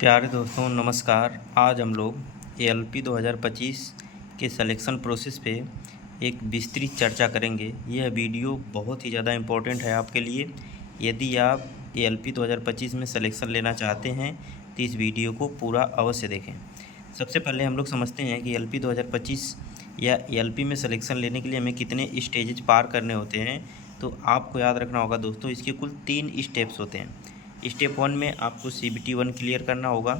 प्यारे दोस्तों नमस्कार। आज हम लोग एएलपी 2025 के सिलेक्शन प्रोसेस पे एक विस्तृत चर्चा करेंगे। यह वीडियो बहुत ही ज़्यादा इम्पोर्टेंट है आपके लिए। यदि आप एएलपी 2025 में सिलेक्शन लेना चाहते हैं तो इस वीडियो को पूरा अवश्य देखें। सबसे पहले हम लोग समझते हैं कि एएलपी 2025 या एएलपी में सिलेक्शन लेने के लिए हमें कितने स्टेजेज पार करने होते हैं। तो आपको याद रखना होगा दोस्तों, इसके कुल 3 स्टेप्स होते हैं। स्टेप 1 में आपको CBT 1 क्लियर करना होगा।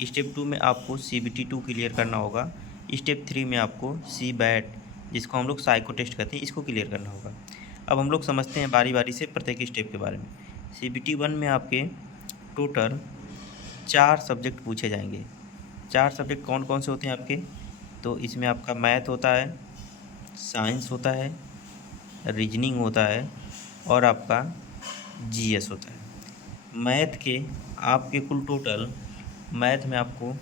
स्टेप 2 में आपको CBT 2 क्लियर करना होगा। स्टेप 3 में आपको CBAT, जिसको हम लोग साइको टेस्ट कहते हैं, इसको क्लियर करना होगा। अब हम लोग समझते हैं बारी बारी से प्रत्येक स्टेप के बारे में। CBT 1 में आपके टोटल 4 सब्जेक्ट पूछे जाएंगे। 4 सब्जेक्ट कौन कौन से होते हैं आपके? तो इसमें आपका मैथ होता है, साइंस होता है, रीजनिंग होता है और आपका GS होता है। मैथ के आपके कुल टोटल, मैथ में आपको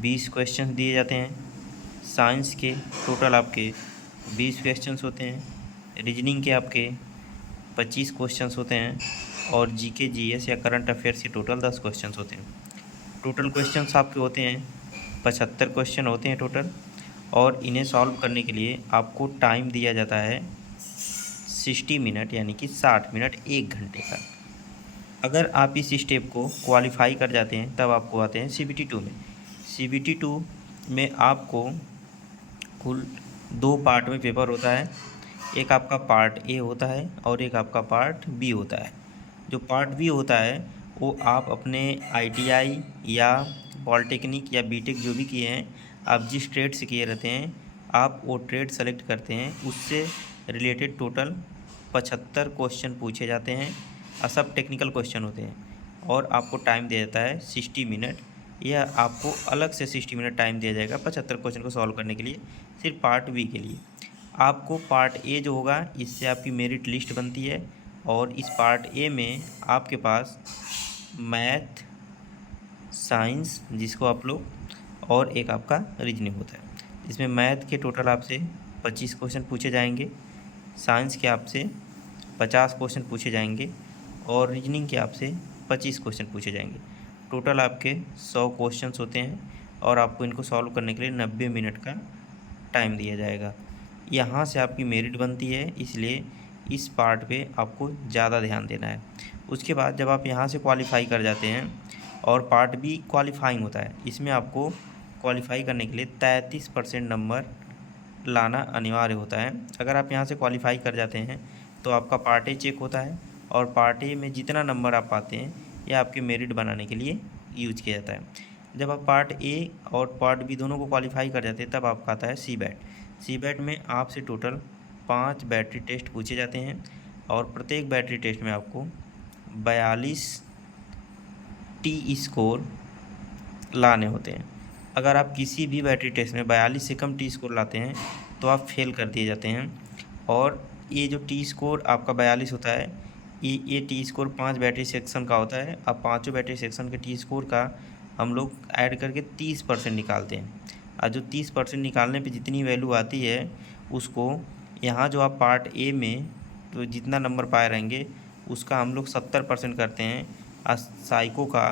20 क्वेश्चन दिए जाते हैं। साइंस के टोटल आपके 20 क्वेश्चंस होते हैं। रीजनिंग के आपके 25 क्वेश्चंस होते हैं और GK GS या करंट अफेयर्स के टोटल 10 क्वेश्चंस होते हैं। टोटल क्वेश्चंस आपके होते हैं 75 क्वेश्चन होते हैं टोटल। और इन्हें सॉल्व करने के लिए आपको टाइम दिया जाता है 60 मिनट, यानी कि 60 मिनट 1 घंटे का। अगर आप इस स्टेप को क्वालिफाई कर जाते हैं तब आपको आते हैं CBT 2 में। CBT 2 में आपको कुल 2 पार्ट में पेपर होता है। एक आपका पार्ट A होता है और एक आपका पार्ट B होता है। जो पार्ट B होता है वो आप अपने ITI या पॉलिटेक्निक या BTech जो भी किए हैं, आप जिस ट्रेड से किए रहते हैं, आप वो ट्रेड सेलेक्ट करते हैं, उससे रिलेटेड टोटल 75 क्वेश्चन पूछे जाते हैं और सब टेक्निकल क्वेश्चन होते हैं। और आपको टाइम दिया जाता है 60 मिनट। यह आपको अलग से 60 मिनट टाइम दिया जाएगा 75 क्वेश्चन को सॉल्व करने के लिए, सिर्फ पार्ट B के लिए। आपको पार्ट A जो होगा, इससे आपकी मेरिट लिस्ट बनती है और इस पार्ट A में आपके पास मैथ, साइंस जिसको आप लोग, और एक आपका रीजनिंग होता है। इसमें मैथ के टोटल आपसे 25 क्वेश्चन पूछे जाएंगे, साइंस के आपसे 50 क्वेश्चन पूछे जाएंगे और रीजनिंग के आपसे 25 क्वेश्चन पूछे जाएंगे। टोटल आपके 100 क्वेश्चंस होते हैं और आपको इनको सॉल्व करने के लिए 90 मिनट का टाइम दिया जाएगा। यहाँ से आपकी मेरिट बनती है, इसलिए इस पार्ट पे आपको ज़्यादा ध्यान देना है। उसके बाद जब आप यहाँ से क्वालिफाई कर जाते हैं और पार्ट B क्वालिफाइंग होता है, इसमें आपको क्वालिफाई करने के लिए 33% नंबर लाना अनिवार्य होता है। अगर आप यहाँ से क्वालिफाई कर जाते हैं तो आपका पार्ट A चेक होता है और पार्ट A में जितना नंबर आप पाते हैं यह आपके मेरिट बनाने के लिए यूज किया जाता है। जब आप पार्ट A और पार्ट B दोनों को क्वालिफाई कर जाते हैं तब आपका आता है CBAT में आपसे टोटल 5 बैटरी टेस्ट पूछे जाते हैं और प्रत्येक बैटरी टेस्ट में आपको 42 टी स्कोर लाने होते हैं। अगर आप किसी भी बैटरी टेस्ट में 42 से कम टी स्कोर लाते हैं तो आप फेल कर दिए जाते हैं। और ये जो टी स्कोर आपका 42 होता है, ये टी स्कोर 5 बैटरी सेक्शन का होता है। अब पाँचों बैटरी सेक्शन के टी स्कोर का हम लोग ऐड करके 30% निकालते हैं। और जो 30% निकालने पे जितनी वैल्यू आती है उसको यहाँ जो आप पार्ट A में तो जितना नंबर पाए रहेंगे उसका हम लोग 70% करते हैं और साइको का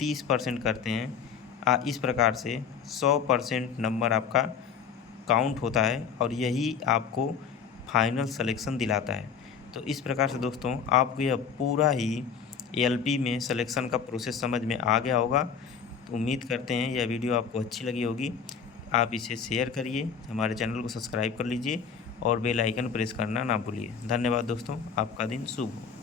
30% करते हैं। इस प्रकार से 100% नंबर आपका काउंट होता है और यही आपको फाइनल सिलेक्शन दिलाता है। तो इस प्रकार से दोस्तों आपको यह पूरा ही एएलपी में सिलेक्शन का प्रोसेस समझ में आ गया होगा। तो उम्मीद करते हैं यह वीडियो आपको अच्छी लगी होगी। आप इसे शेयर करिए, हमारे चैनल को सब्सक्राइब कर लीजिए और बेल आइकन प्रेस करना ना भूलिए। धन्यवाद दोस्तों, आपका दिन शुभ हो।